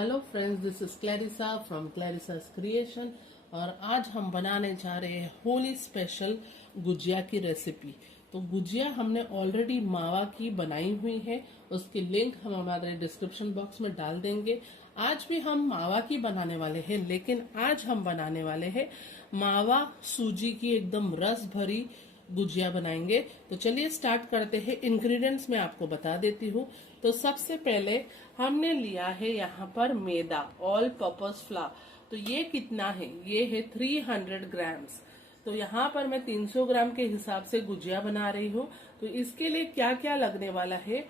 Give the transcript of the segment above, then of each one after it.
Hello friends, this is Clarissa from Clarissa's creation. और आज हम बनाने जा रहे हैं होली स्पेशल गुजिया की रेसिपी। तो गुजिया हमने ऑलरेडी मावा की बनाई हुई है, उसकी लिंक हम हमारे डिस्क्रिप्शन बॉक्स में डाल देंगे। आज भी हम मावा की बनाने वाले हैं, लेकिन आज हम बनाने वाले हैं मावा सूजी की एकदम रस भरी गुजिया बनाएंगे। तो चलिए स्टार्ट करते हैं। इंग्रेडिएंट्स मैं आपको बता देती हूँ। तो सबसे पहले हमने लिया है यहाँ पर मैदा, ऑल पर्पस फ्लावर। तो ये कितना है? ये है 300 ग्राम्स। तो यहाँ पर मैं 300 ग्राम के हिसाब से गुजिया बना रही हूँ। तो इसके लिए क्या क्या लगने वाला है?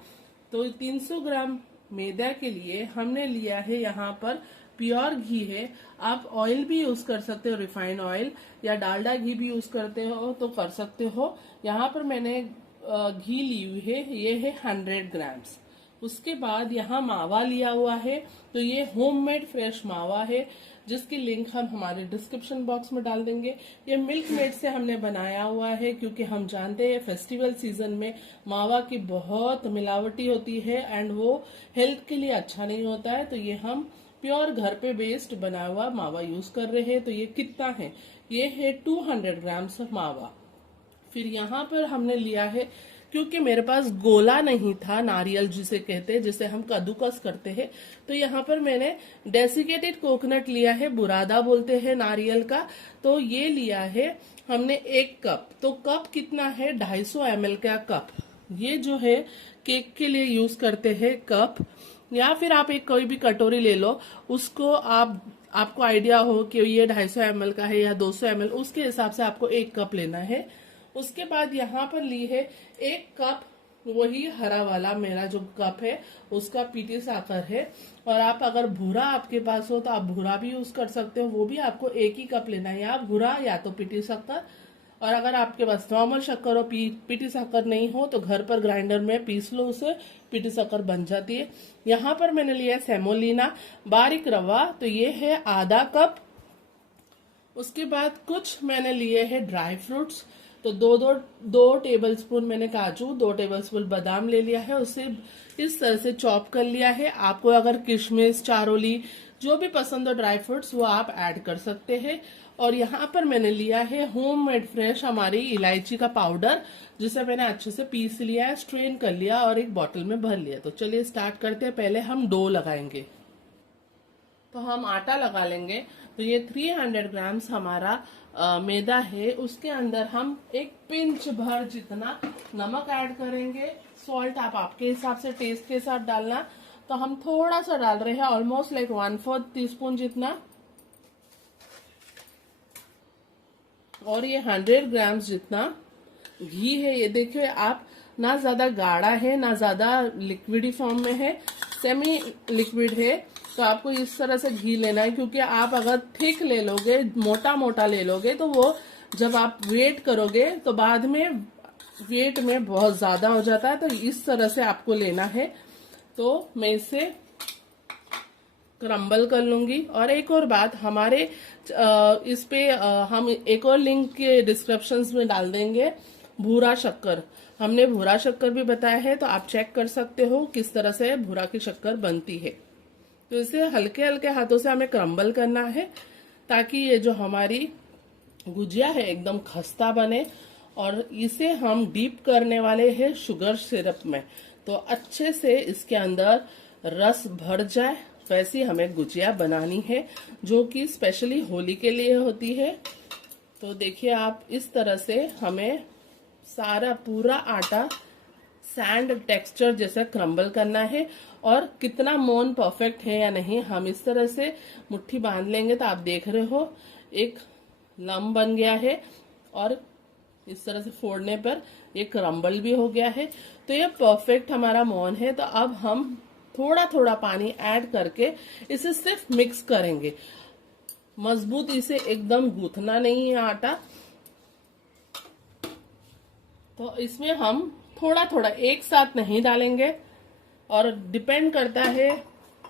तो 300 ग्राम मैदा के लिए हमने लिया है यहाँ पर प्योर घी है। आप ऑयल भी यूज कर सकते हो, रिफाइंड ऑयल, या डालडा घी भी यूज करते हो तो कर सकते हो। यहाँ पर मैंने घी ली हुई है, ये है 100 ग्राम्स। उसके बाद यहाँ मावा लिया हुआ है। तो ये होममेड फ्रेश मावा है, जिसकी लिंक हम हमारे डिस्क्रिप्शन बॉक्स में डाल देंगे। ये मिल्क मेड से हमने बनाया हुआ है, क्योंकि हम जानते हैं फेस्टिवल सीजन में मावा की बहुत मिलावटी होती है एंड वो हेल्थ के लिए अच्छा नहीं होता है। तो ये हम प्योर घर पे बेस्ड बना हुआ मावा यूज कर रहे हैं। तो ये कितना है? ये है 200 ग्राम्स मावा। फिर यहाँ पर हमने लिया है, क्योंकि मेरे पास गोला नहीं था, नारियल जिसे कहते हैं, जिसे हम कद्दूकस करते हैं, तो यहाँ पर मैंने डेसिकेटेड कोकोनट लिया है, बुरादा बोलते हैं नारियल का। तो ये लिया है हमने 1 कप। तो कप कितना है? 250 ml का कप। ये जो है केक के लिए यूज करते हैं कप, या फिर आप एक कोई भी कटोरी ले लो, उसको आपको आइडिया हो कि ये 250 ml का है या 200 ml, उसके हिसाब से आपको 1 कप लेना है। उसके बाद यहाँ पर ली है 1 कप, वही हरा वाला मेरा जो कप है उसका पीटी साकर है। और आप अगर भूरा आपके पास हो तो आप भूरा भी यूज कर सकते हो, वो भी आपको 1 ही कप लेना है, या भूरा या तो पीटी शक्कर। और अगर आपके पास नॉर्मल शक्कर हो, पीटी शक्कर नहीं हो, तो घर पर ग्राइंडर में पीस लो उसे, पीटी शक्कर बन जाती है। यहाँ पर मैंने लिया है सेमोलिना बारीक रवा, तो ये है आधा कप। उसके बाद कुछ मैंने लिए हैं ड्राई फ्रूट्स। तो दो टेबल स्पून मैंने काजू, 2 टेबल स्पून बादाम ले लिया है, उसे इस तरह से चॉप कर लिया है। आपको अगर किशमिश, चारोली, जो भी पसंद हो ड्राई फ्रूट्स, वो आप ऐड कर सकते हैं। और यहाँ पर मैंने लिया है होममेड फ्रेश हमारी इलायची का पाउडर, जिसे मैंने अच्छे से पीस लिया है, स्ट्रेन कर लिया और एक बॉटल में भर लिया। तो चलिए स्टार्ट करते हैं। पहले हम डो लगाएंगे। तो हम आटा लगा लेंगे। तो ये 300 ग्राम्स हमारा मैदा है, उसके अंदर हम 1 पिंच भर जितना नमक ऐड करेंगे। सॉल्ट आप आपके हिसाब से टेस्ट के साथ डालना। तो हम थोड़ा सा डाल रहे हैं, ऑलमोस्ट लाइक 1/4 टीस्पून जितना। और ये 100 ग्राम्स जितना घी है। ये देखिए आप, ना ज्यादा गाढ़ा है ना ज्यादा लिक्विडी फॉर्म में है, सेमी लिक्विड है। तो आपको इस तरह से घी लेना है, क्योंकि आप अगर थिक ले लोगे, मोटा मोटा ले लोगे, तो वो जब आप वेट करोगे तो बाद में वेट में बहुत ज्यादा हो जाता है। तो इस तरह से आपको लेना है। तो मैं इसे क्रम्बल कर लूंगी। और एक और बात, हमारे इस पे हम एक और लिंक के डिस्क्रिप्शन में डाल देंगे, भूरा शक्कर। हमने भूरा शक्कर भी बताया है, तो आप चेक कर सकते हो किस तरह से भूरा की शक्कर बनती है। तो इसे हल्के हल्के हाथों से हमें क्रम्बल करना है, ताकि ये जो हमारी गुजिया है एकदम खस्ता बने। और इसे हम डीप करने वाले हैं शुगर सिरप में, तो अच्छे से इसके अंदर रस भर जाए, वैसी हमें गुजिया बनानी है, जो कि स्पेशली होली के लिए होती है। तो देखिए आप, इस तरह से हमें सारा पूरा आटा सैंड टेक्सचर जैसा क्रम्बल करना है। और कितना मोन परफेक्ट है या नहीं, हम इस तरह से मुट्ठी बांध लेंगे। तो आप देख रहे हो एक लम्ब बन गया है, और इस तरह से फोड़ने पर ये क्रम्बल भी हो गया है। तो ये परफेक्ट हमारा मोन है। तो अब हम थोड़ा थोड़ा पानी ऐड करके इसे सिर्फ मिक्स करेंगे। मजबूत इसे एकदम गूंथना नहीं है आटा। तो इसमें हम थोड़ा थोड़ा एक साथ नहीं डालेंगे, और डिपेंड करता है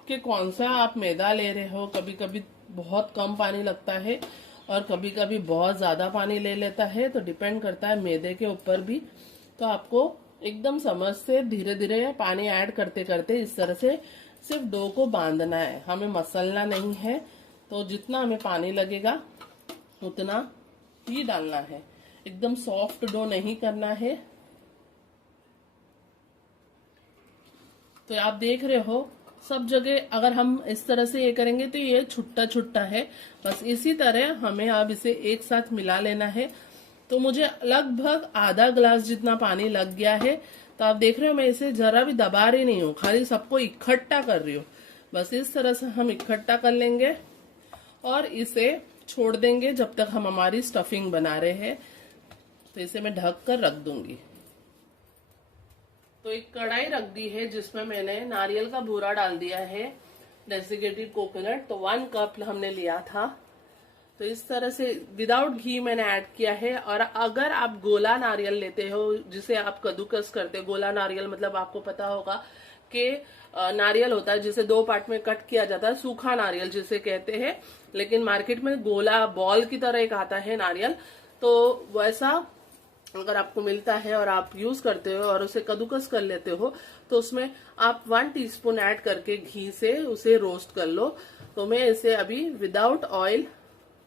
कि कौन सा आप मैदा ले रहे हो। कभी कभी बहुत कम पानी लगता है और कभी कभी बहुत ज्यादा पानी ले लेता है, तो डिपेंड करता है मैदे के ऊपर भी। तो आपको एकदम समझ से धीरे धीरे पानी ऐड करते करते इस तरह से सिर्फ डो को बांधना है, हमें मसलना नहीं है। तो जितना हमें पानी लगेगा उतना ही डालना है, एकदम सॉफ्ट डो नहीं करना है। तो आप देख रहे हो सब जगह अगर हम इस तरह से ये करेंगे तो ये छुट्टा छुट्टा है, बस इसी तरह हमें अब इसे एक साथ मिला लेना है। तो मुझे लगभग आधा ग्लास जितना पानी लग गया है। तो आप देख रहे हो मैं इसे जरा भी दबा रही नहीं हूँ, खाली सबको इकट्ठा कर रही हूँ। बस इस तरह से हम इकट्ठा कर लेंगे और इसे छोड़ देंगे जब तक हम हमारी स्टफिंग बना रहे हैं। तो इसे मैं ढक कर रख दूंगी। तो एक कढ़ाई रख दी है जिसमें मैंने नारियल का बूरा डाल दिया है, डेसिकेटेड कोकोनट। तो 1 कप हमने लिया था। तो इस तरह से विदाउट घी मैंने ऐड किया है। और अगर आप गोला नारियल लेते हो जिसे आप कद्दूकस करते हो, गोला नारियल मतलब आपको पता होगा कि नारियल होता है जिसे 2 पार्ट में कट किया जाता है, सूखा नारियल जिसे कहते हैं, लेकिन मार्केट में गोला बॉल की तरह एक आता है नारियल। तो वैसा अगर आपको मिलता है और आप यूज करते हो और उसे कद्दूकस कर लेते हो तो उसमें आप 1 टीस्पून ऐड करके घी से उसे रोस्ट कर लो। तो मैं इसे अभी विदाउट ऑयल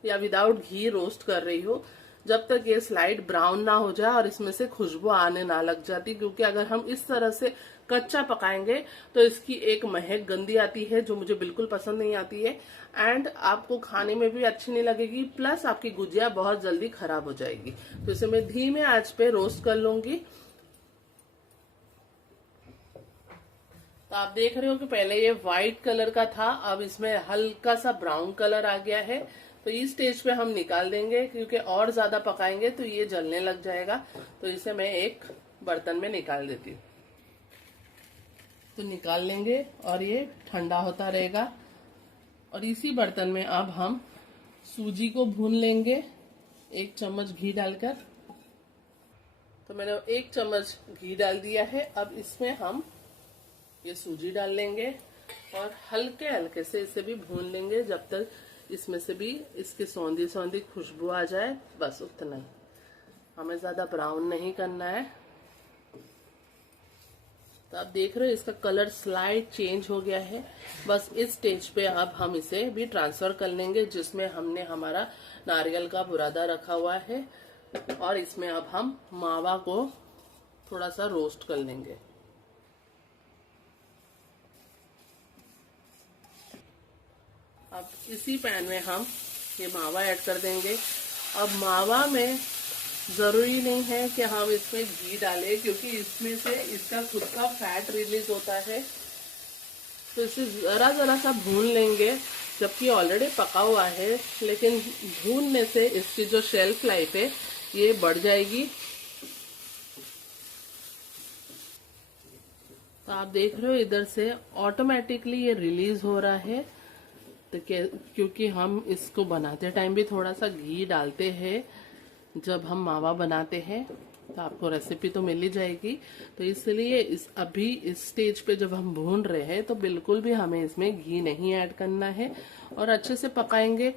या विदाउट घी रोस्ट कर रही हूँ जब तक ये स्लाइड ब्राउन ना हो जाए और इसमें से खुशबू आने ना लग जाती, क्योंकि अगर हम इस तरह से कच्चा पकाएंगे तो इसकी एक महक गंदी आती है जो मुझे बिल्कुल पसंद नहीं आती है, एंड आपको खाने में भी अच्छी नहीं लगेगी, प्लस आपकी गुजिया बहुत जल्दी खराब हो जाएगी। तो इसे मैं धीमे आंच पे रोस्ट कर लूंगी। तो आप देख रहे हो कि पहले ये व्हाइट कलर का था, अब इसमें हल्का सा ब्राउन कलर आ गया है। तो इस स्टेज पे हम निकाल देंगे, क्योंकि और ज्यादा पकाएंगे तो ये जलने लग जाएगा। तो इसे मैं एक बर्तन में निकाल देती हूँ। तो निकाल लेंगे और ये ठंडा होता रहेगा। और इसी बर्तन में अब हम सूजी को भून लेंगे 1 चम्मच घी डालकर। तो मैंने 1 चम्मच घी डाल दिया है। अब इसमें हम ये सूजी डाल लेंगे और हल्के हल्के से इसे भी भून लेंगे जब तक इसमें से भी इसकी सौंधी सौंधी खुशबू आ जाए, बस उतना ही, हमें ज्यादा ब्राउन नहीं करना है। तो आप देख रहे हो इसका कलर स्लाइड चेंज हो गया है। बस इस स्टेज पे अब हम इसे भी ट्रांसफर कर लेंगे जिसमें हमने हमारा नारियल का बुरादा रखा हुआ है, और इसमें अब हम मावा को थोड़ा सा रोस्ट कर लेंगे। अब इसी पैन में हम ये मावा ऐड कर देंगे। अब मावा में जरूरी नहीं है कि हम इसमें घी डालें, क्योंकि इसमें से इसका खुद का फैट रिलीज होता है। तो इसे जरा जरा सा भून लेंगे, जबकि ऑलरेडी पका हुआ है, लेकिन भूनने से इसकी जो शेल्फ लाइफ है ये बढ़ जाएगी। तो आप देख रहे हो इधर से ऑटोमेटिकली ये रिलीज हो रहा है। तो क्योंकि हम इसको बनाते टाइम भी थोड़ा सा घी डालते हैं जब हम मावा बनाते हैं, तो आपको रेसिपी तो मिल ही जाएगी। तो इसलिए अभी इस स्टेज पे जब हम भून रहे हैं तो बिल्कुल भी हमें इसमें घी नहीं ऐड करना है, और अच्छे से पकाएंगे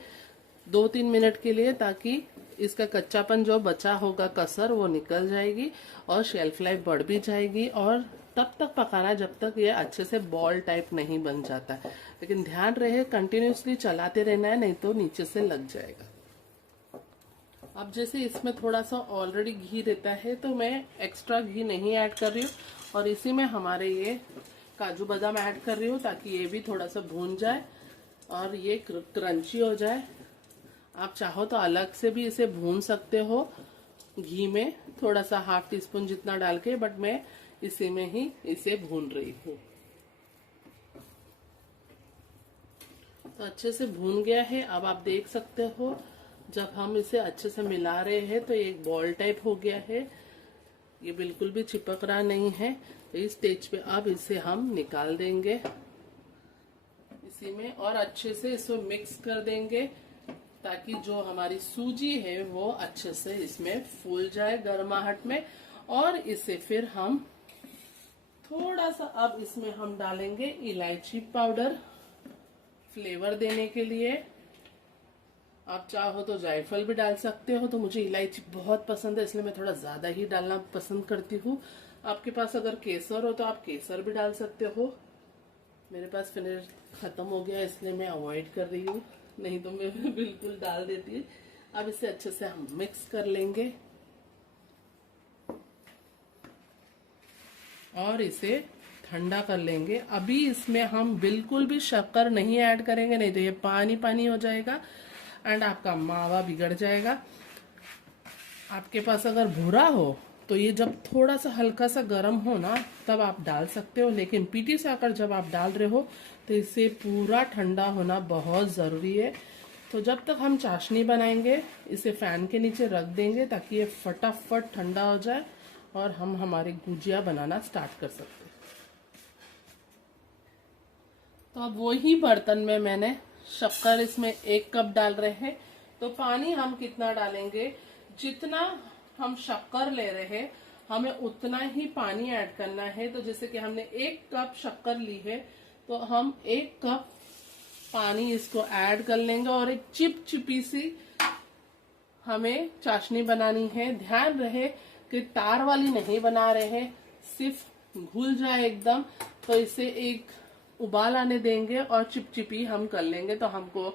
2-3 मिनट के लिए, ताकि इसका कच्चापन जो बचा होगा कसर वो निकल जाएगी और शेल्फ लाइफ बढ़ भी जाएगी। और तब तक पकाना जब तक ये अच्छे से बॉल टाइप नहीं बन जाता है, लेकिन ध्यान रहे कंटिन्यूसली चलाते रहना है, नहीं तो नीचे से लग जाएगा। अब जैसे इसमें थोड़ा सा ऑलरेडी घी रहता है तो मैं एक्स्ट्रा घी नहीं ऐड कर रही हूँ, और इसी में हमारे ये काजू बादाम ऐड कर रही हूँ ताकि ये भी थोड़ा सा भून जाए और ये क्रंची हो जाए। आप चाहो तो अलग से भी इसे भून सकते हो घी में, थोड़ा सा 1/2 टीस्पून जितना डाल के, बट मैं इसी में ही इसे भून रही हूँ। तो अच्छे से भून गया है। अब आप देख सकते हो जब हम इसे अच्छे से मिला रहे हैं तो एक बॉल टाइप हो गया है, ये बिल्कुल भी चिपक रहा नहीं है। तो इस स्टेज पे अब इसे हम निकाल देंगे इसी में, और अच्छे से इसको मिक्स कर देंगे ताकि जो हमारी सूजी है वो अच्छे से इसमें फूल जाए गर्माहट में। और इसे फिर हम थोड़ा सा, अब इसमें हम डालेंगे इलायची पाउडर फ्लेवर देने के लिए। आप चाहो तो जायफल भी डाल सकते हो, तो मुझे इलायची बहुत पसंद है इसलिए मैं थोड़ा ज्यादा ही डालना पसंद करती हूँ। आपके पास अगर केसर हो तो आप केसर भी डाल सकते हो, मेरे पास फिनिश खत्म हो गया इसलिए मैं अवॉइड कर रही हूँ, नहीं तो मैं बिल्कुल डाल देती। अब इसे अच्छे से हम मिक्स कर लेंगे और इसे ठंडा कर लेंगे। अभी इसमें हम बिल्कुल भी शक्कर नहीं ऐड करेंगे, नहीं तो ये पानी पानी हो जाएगा एंड आपका मावा बिगड़ जाएगा। आपके पास अगर भूरा हो तो ये जब थोड़ा सा हल्का सा गर्म हो ना तब आप डाल सकते हो, लेकिन पीटी से आकर जब आप डाल रहे हो तो इसे पूरा ठंडा होना बहुत ज़रूरी है। तो जब तक हम चाशनी बनाएंगे इसे फैन के नीचे रख देंगे ताकि ये फटाफट ठंडा हो जाए और हम हमारे गुजिया बनाना स्टार्ट कर सकते हैं। तो अब वही बर्तन में मैंने शक्कर इसमें 1 कप डाल रहे हैं। तो पानी हम कितना डालेंगे, जितना हम शक्कर ले रहे हैं हमें उतना ही पानी ऐड करना है। तो जैसे कि हमने 1 कप शक्कर ली है तो हम 1 कप पानी इसको ऐड कर लेंगे और एक चिपचिपी सी हमें चाशनी बनानी है। ध्यान रहे कि तार वाली नहीं बना रहे हैं, सिर्फ घुल जाए एकदम। तो इसे एक उबाल आने देंगे और चिपचिपी हम कर लेंगे। तो हमको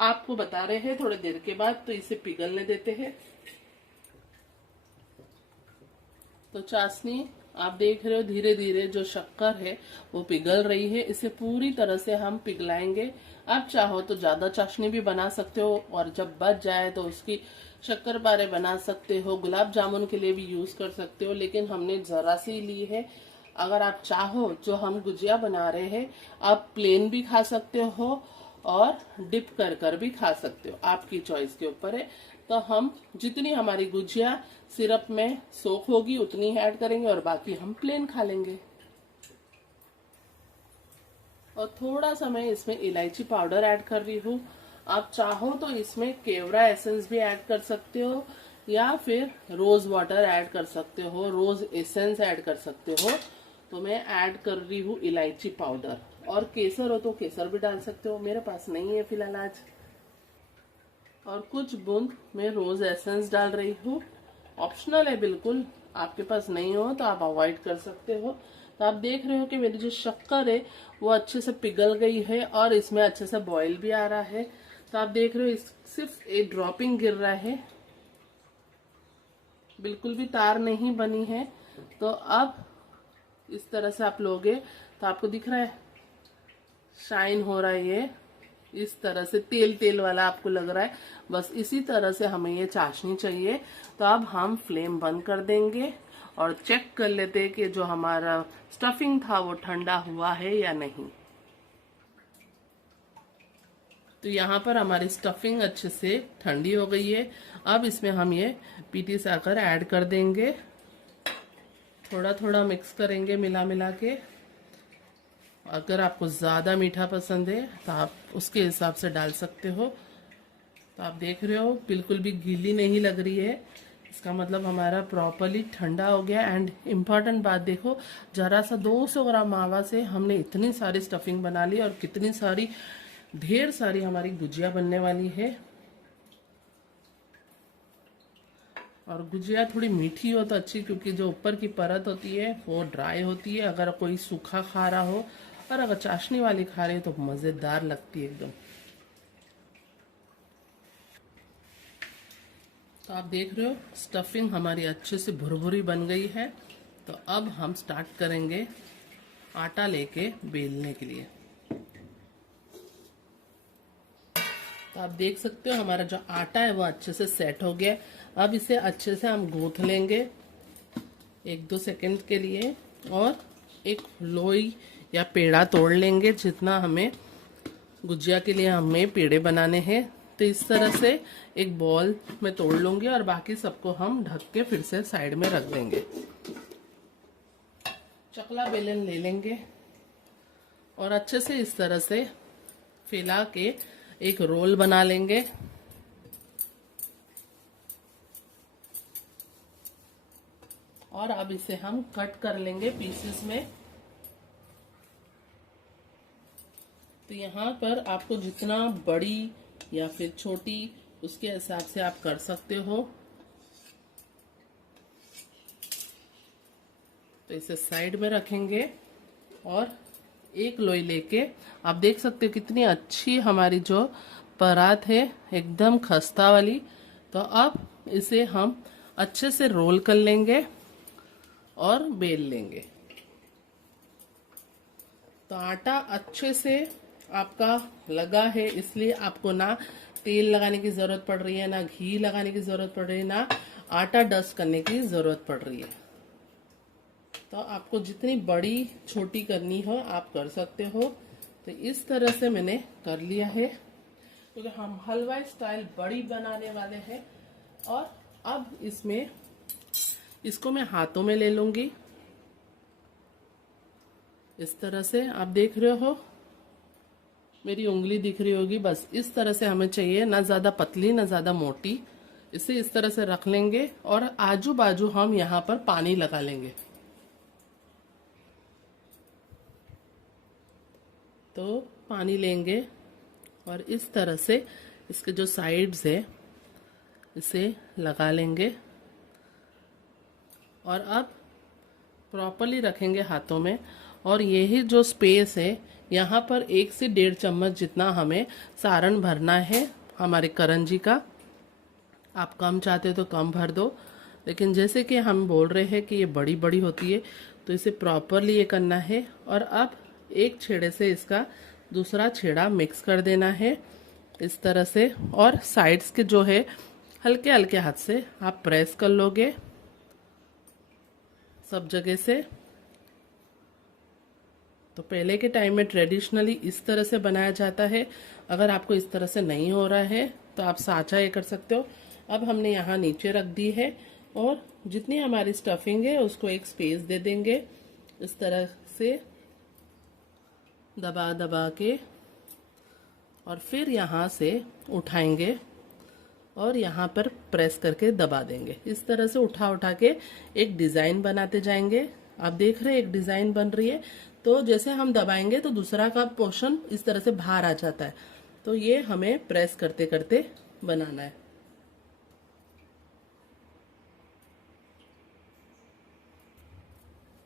आपको बता रहे हैं थोड़ी देर के बाद, तो इसे पिघलने देते हैं। तो चाशनी आप देख रहे हो धीरे धीरे जो शक्कर है वो पिघल रही है, इसे पूरी तरह से हम पिघलाएंगे। आप चाहो तो ज्यादा चाशनी भी बना सकते हो और जब बच जाए तो उसकी शक्कर पारे बना सकते हो, गुलाब जामुन के लिए भी यूज कर सकते हो, लेकिन हमने जरा सी ली है। अगर आप चाहो जो हम गुजिया बना रहे हैं आप प्लेन भी खा सकते हो और डिप कर कर भी खा सकते हो, आपकी चॉइस के ऊपर है। तो हम जितनी हमारी गुजिया सिरप में सोख होगी उतनी ही ऐड करेंगे और बाकी हम प्लेन खा लेंगे। और थोड़ा सा मैं इसमें इलायची पाउडर ऐड कर रही हूँ। आप चाहो तो इसमें केवड़ा एसेंस भी ऐड कर सकते हो या फिर रोज वाटर ऐड कर सकते हो, रोज एसेंस ऐड कर सकते हो। तो मैं ऐड कर रही हूँ इलायची पाउडर, और केसर हो तो केसर भी डाल सकते हो, मेरे पास नहीं है फिलहाल आज। और कुछ बूंद मैं रोज एसेंस डाल रही हूँ, ऑप्शनल है बिल्कुल, आपके पास नहीं हो तो आप अवॉइड कर सकते हो। तो आप देख रहे हो कि मेरी जो शक्कर है वो अच्छे से पिघल गई है और इसमें अच्छे से बॉईल भी आ रहा है। तो आप देख रहे हो सिर्फ एक ड्रॉपिंग गिर रहा है, बिल्कुल भी तार नहीं बनी है। तो अब इस तरह से आप लोगे तो आपको दिख रहा है शाइन हो रहा है, ये इस तरह से तेल तेल वाला आपको लग रहा है, बस इसी तरह से हमें ये चाशनी चाहिए। तो अब हम फ्लेम बंद कर देंगे और चेक कर लेते हैं कि जो हमारा स्टफिंग था वो ठंडा हुआ है या नहीं। तो यहाँ पर हमारी स्टफिंग अच्छे से ठंडी हो गई है। अब इसमें हम ये पीटी साकर ऐड कर देंगे, थोड़ा थोड़ा मिक्स करेंगे मिला मिला के। अगर आपको ज़्यादा मीठा पसंद है तो आप उसके हिसाब से डाल सकते हो। तो आप देख रहे हो बिल्कुल भी गीली नहीं लग रही है, इसका मतलब हमारा प्रॉपरली ठंडा हो गया। एंड इम्पॉर्टेंट बात देखो, जरा सा 200 ग्राम मावा से हमने इतनी सारी स्टफिंग बना ली और कितनी सारी ढेर सारी हमारी गुजिया बनने वाली है। और गुजिया थोड़ी मीठी हो तो अच्छी, क्योंकि जो ऊपर की परत होती है वो ड्राई होती है अगर कोई सूखा खा रहा हो, और अगर चाशनी वाली खा रहे हो तो मज़ेदार लगती है एकदम। तो आप देख रहे हो स्टफिंग हमारी अच्छे से भुरभुरी बन गई है। तो अब हम स्टार्ट करेंगे आटा लेके बेलने के लिए। तो आप देख सकते हो हमारा जो आटा है वो अच्छे से सेट हो गया। अब इसे अच्छे से हम गूंथ लेंगे 1-2 सेकंड के लिए और एक लोई या पेड़ा तोड़ लेंगे, जितना हमें गुजिया के लिए हमें पेड़े बनाने हैं। तो इस तरह से एक बॉल में तोड़ लूंगी और बाकी सबको हम ढक के फिर से साइड में रख देंगे। चकला बेलन ले लेंगे और अच्छे से इस तरह से फैला के एक रोल बना लेंगे। और अब इसे हम कट कर लेंगे पीसेस में। तो यहाँ पर आपको जितना बड़ी या फिर छोटी उसके हिसाब से आप कर सकते हो। तो इसे साइड में रखेंगे और एक लोई लेके आप देख सकते हो कितनी अच्छी हमारी जो परात है, एकदम खस्ता वाली। तो अब इसे हम अच्छे से रोल कर लेंगे और बेल लेंगे। तो आटा अच्छे से आपका लगा है, इसलिए आपको ना तेल लगाने की जरूरत पड़ रही है, ना घी लगाने की जरूरत पड़ रही है, ना आटा डस्ट करने की जरूरत पड़ रही है। तो आपको जितनी बड़ी छोटी करनी हो आप कर सकते हो। तो इस तरह से मैंने कर लिया है, क्योंकि तो हम हलवाई स्टाइल बड़ी बनाने वाले हैं। और अब इसको मैं हाथों में ले लूंगी। इस तरह से आप देख रहे हो, मेरी उंगली दिख रही होगी, बस इस तरह से हमें चाहिए, ना ज्यादा पतली ना ज्यादा मोटी। इसे इस तरह से रख लेंगे और आजू बाजू हम यहाँ पर पानी लगा लेंगे। तो पानी लेंगे और इस तरह से इसके जो साइड्स है इसे लगा लेंगे और अब प्रॉपरली रखेंगे हाथों में। और यही जो स्पेस है यहाँ पर 1 से 1.5 चम्मच जितना हमें सारण भरना है हमारे करंजी का। आप कम चाहते हो तो कम भर दो, लेकिन जैसे कि हम बोल रहे हैं कि ये बड़ी बड़ी होती है तो इसे प्रॉपरली ये करना है। और अब एक छेड़े से इसका दूसरा छेड़ा मिक्स कर देना है इस तरह से, और साइड्स के जो है हल्के हल्के हाथ से आप प्रेस कर लोगे सब जगह से। तो पहले के टाइम में ट्रेडिशनली इस तरह से बनाया जाता है। अगर आपको इस तरह से नहीं हो रहा है तो आप साँचा ये कर सकते हो। अब हमने यहाँ नीचे रख दी है और जितनी हमारी स्टफिंग है उसको एक स्पेस दे देंगे इस तरह से दबा दबा के, और फिर यहाँ से उठाएंगे और यहाँ पर प्रेस करके दबा देंगे। इस तरह से उठा उठा के एक डिजाइन बनाते जाएंगे। आप देख रहे हैं एक डिजाइन बन रही है। तो जैसे हम दबाएंगे तो दूसरा का पोर्शन इस तरह से बाहर आ जाता है। तो ये हमें प्रेस करते करते बनाना है।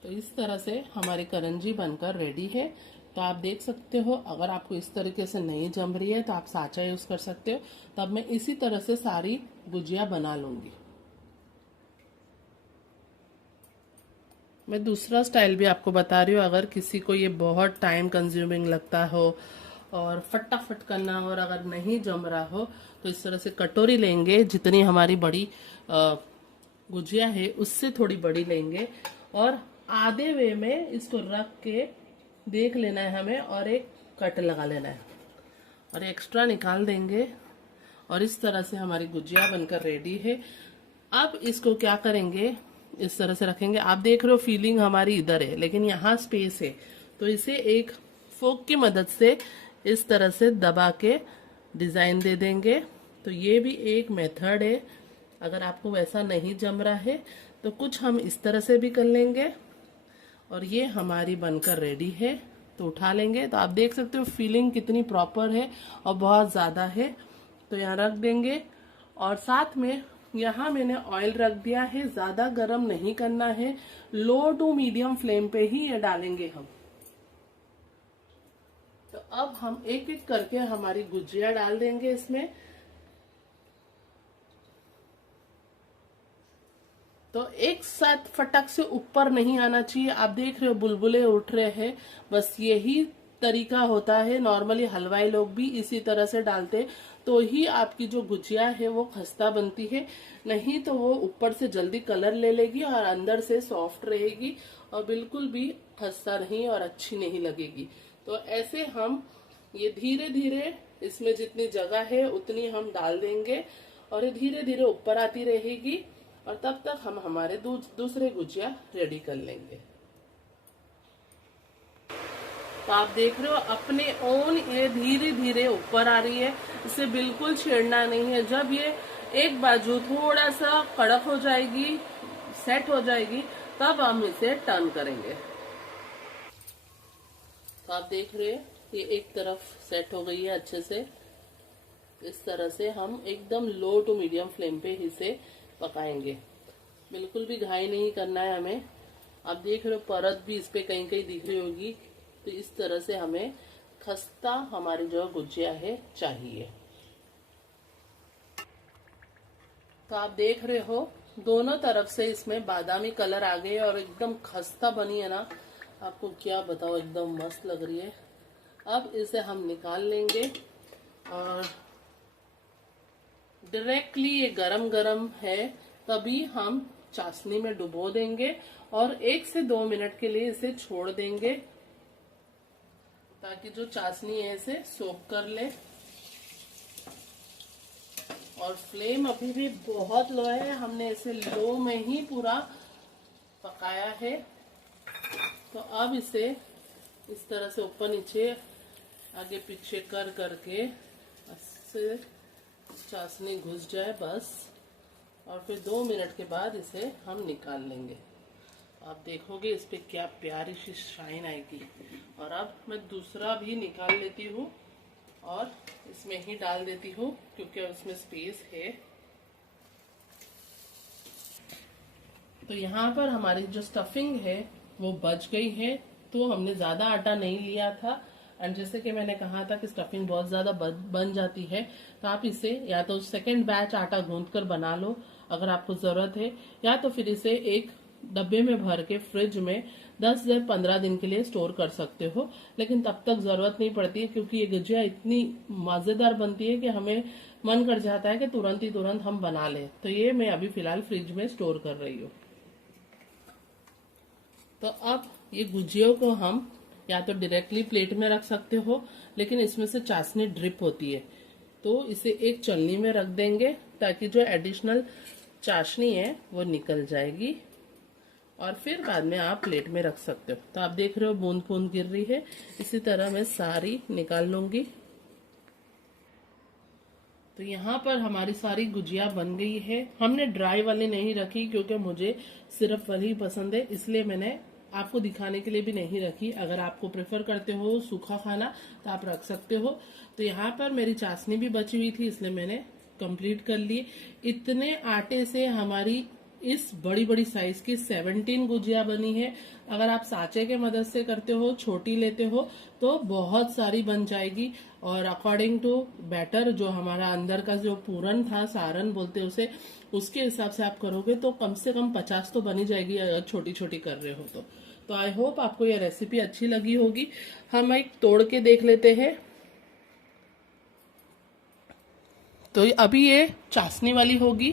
तो इस तरह से हमारी करंजी बनकर रेडी है। तो आप देख सकते हो, अगर आपको इस तरीके से नहीं जम रही है तो आप साँचा यूज कर सकते हो। तब मैं इसी तरह से सारी गुजिया बना लूंगी। मैं दूसरा स्टाइल भी आपको बता रही हूँ। अगर किसी को ये बहुत टाइम कंज्यूमिंग लगता हो और फटाफट करना हो और अगर नहीं जम रहा हो तो इस तरह से कटोरी लेंगे, जितनी हमारी बड़ी गुजिया है उससे थोड़ी बड़ी लेंगे और आधे वे में इसको रख के देख लेना है हमें और एक कट लगा लेना है और एक्स्ट्रा निकाल देंगे। और इस तरह से हमारी गुजिया बनकर रेडी है। अब इसको क्या करेंगे, इस तरह से रखेंगे। आप देख रहे हो फीलिंग हमारी इधर है लेकिन यहाँ स्पेस है, तो इसे एक फोक की मदद से इस तरह से दबा के डिजाइन दे देंगे। तो ये भी एक मेथड है। अगर आपको वैसा नहीं जम रहा है तो कुछ हम इस तरह से भी कर लेंगे। और ये हमारी बनकर रेडी है। तो उठा लेंगे। तो आप देख सकते हो फीलिंग कितनी प्रॉपर है और बहुत ज्यादा है। तो यहाँ रख देंगे और साथ में यहाँ मैंने ऑयल रख दिया है। ज्यादा गर्म नहीं करना है, लो टू मीडियम फ्लेम पे ही ये डालेंगे हम। तो अब हम एक एक करके हमारी गुजिया डाल देंगे इसमें। तो एक साथ फटक से ऊपर नहीं आना चाहिए। आप देख रहे हो बुलबुले उठ रहे हैं, बस यही तरीका होता है। नॉर्मली हलवाई लोग भी इसी तरह से डालते, तो ही आपकी जो गुजिया है वो खस्ता बनती है। नहीं तो वो ऊपर से जल्दी कलर ले लेगी और अंदर से सॉफ्ट रहेगी और बिल्कुल भी खस्ता नहीं और अच्छी नहीं लगेगी। तो ऐसे हम ये धीरे धीरे इसमें जितनी जगह है उतनी हम डाल देंगे और ये धीरे धीरे ऊपर आती रहेगी और तब तक हम हमारे दूसरे गुजिया रेडी कर लेंगे। तो आप देख रहे हो अपने ओन ये धीरे धीरे ऊपर आ रही है। इसे बिल्कुल छेड़ना नहीं है। जब ये एक बाजू थोड़ा सा कड़क हो जाएगी, सेट हो जाएगी, तब हम इसे टर्न करेंगे। तो आप देख रहे हैं ये एक तरफ सेट हो गई है अच्छे से। इस तरह से हम एकदम लो टू मीडियम फ्लेम पे इसे पकाएंगे। बिल्कुल भी घाई नहीं करना है हमें। आप देख रहे हो परत भी इस पे कहीं कहीं दिख रही होगी, तो इस तरह से हमें खस्ता हमारी जो गुजिया है चाहिए। तो आप देख रहे हो दोनों तरफ से इसमें बादामी कलर आ गए और एकदम खस्ता बनी है ना, आपको क्या बताओ, एकदम मस्त लग रही है। अब इसे हम निकाल लेंगे और डायरेक्टली ये गरम गरम है तभी हम चाशनी में डुबो देंगे और 1 से 2 मिनट के लिए इसे छोड़ देंगे ताकि जो चाशनी है इसे सोख कर ले। और फ्लेम अभी भी बहुत लो है, हमने इसे लो में ही पूरा पकाया है। तो अब इसे इस तरह से ऊपर नीचे आगे पीछे कर करके इससे चाशनी घुस जाए बस, और फिर 2 मिनट के बाद इसे हम निकाल लेंगे। आप देखोगे इस पे क्या प्यारी सी शाइन आएगी। और अब मैं दूसरा भी निकाल लेती हूँ और इसमें ही डाल देती हूँ क्योंकि अब इसमें स्पेस है। तो यहाँ पर हमारी जो स्टफिंग है वो बच गई है, तो हमने ज्यादा आटा नहीं लिया था। एंड जैसे कि मैंने कहा था कि स्टफिंग बहुत ज्यादा बन जाती है, तो आप इसे या तो सेकंड बैच आटा गूंथ कर बना लो अगर आपको जरूरत है, या तो फिर इसे एक डब्बे में भर के फ्रिज में 10 से 15 दिन के लिए स्टोर कर सकते हो। लेकिन तब तक जरूरत नहीं पड़ती है क्योंकि ये गुजिया इतनी मजेदार बनती है कि हमें मन कर जाता है कि तुरंत हम बना लें। तो ये मैं अभी फिलहाल फ्रिज में स्टोर कर रही हूँ। तो अब ये गुजियों को हम या तो डायरेक्टली प्लेट में रख सकते हो, लेकिन इसमें से चाशनी ड्रिप होती है तो इसे एक छलनी में रख देंगे ताकि जो एडिशनल चाशनी है वो निकल जाएगी और फिर बाद में आप प्लेट में रख सकते हो। तो आप देख रहे हो बूंद बूंद गिर रही है, इसी तरह मैं सारी निकाल लूंगी। तो यहाँ पर हमारी सारी गुजिया बन गई है। हमने ड्राई वाली नहीं रखी क्योंकि मुझे सिर्फ वाली पसंद है, इसलिए मैंने आपको दिखाने के लिए भी नहीं रखी। अगर आपको प्रेफर करते हो सूखा खाना तो आप रख सकते हो। तो यहाँ पर मेरी चाशनी भी बची हुई थी इसलिए मैंने कंप्लीट कर ली। इतने आटे से हमारी इस बड़ी बड़ी साइज की 17 गुजिया बनी है। अगर आप सांचे के मदद से करते हो, छोटी लेते हो तो बहुत सारी बन जाएगी। और अकॉर्डिंग टू बैटर जो हमारा अंदर का जो पूरन था, सारन बोलते उसे, उसके हिसाब से आप करोगे तो कम से कम 50 तो बनी जाएगी अगर छोटी छोटी कर रहे हो तो आई होप आपको ये रेसिपी अच्छी लगी होगी। हम एक तोड़ के देख लेते हैं। तो अभी ये चाशनी वाली होगी,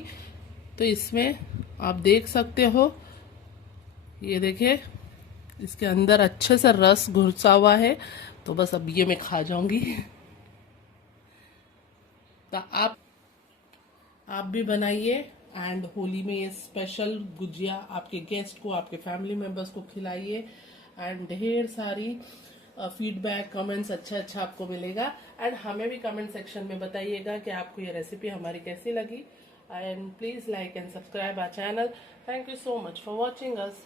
तो इसमें आप देख सकते हो, ये देखिए इसके अंदर अच्छे से रस घुसा हुआ है। तो बस अब ये मैं खा जाऊंगी। तो आप भी बनाइए एंड होली में ये स्पेशल गुजिया आपके गेस्ट को, आपके फैमिली मेंबर्स को खिलाइए एंड ढेर सारी फीडबैक कमेंट्स अच्छा आपको मिलेगा। एंड हमें भी कमेंट सेक्शन में बताइएगा कि आपको ये रेसिपी हमारी कैसी लगी। And please like and subscribe our channel. Thank you so much for watching us.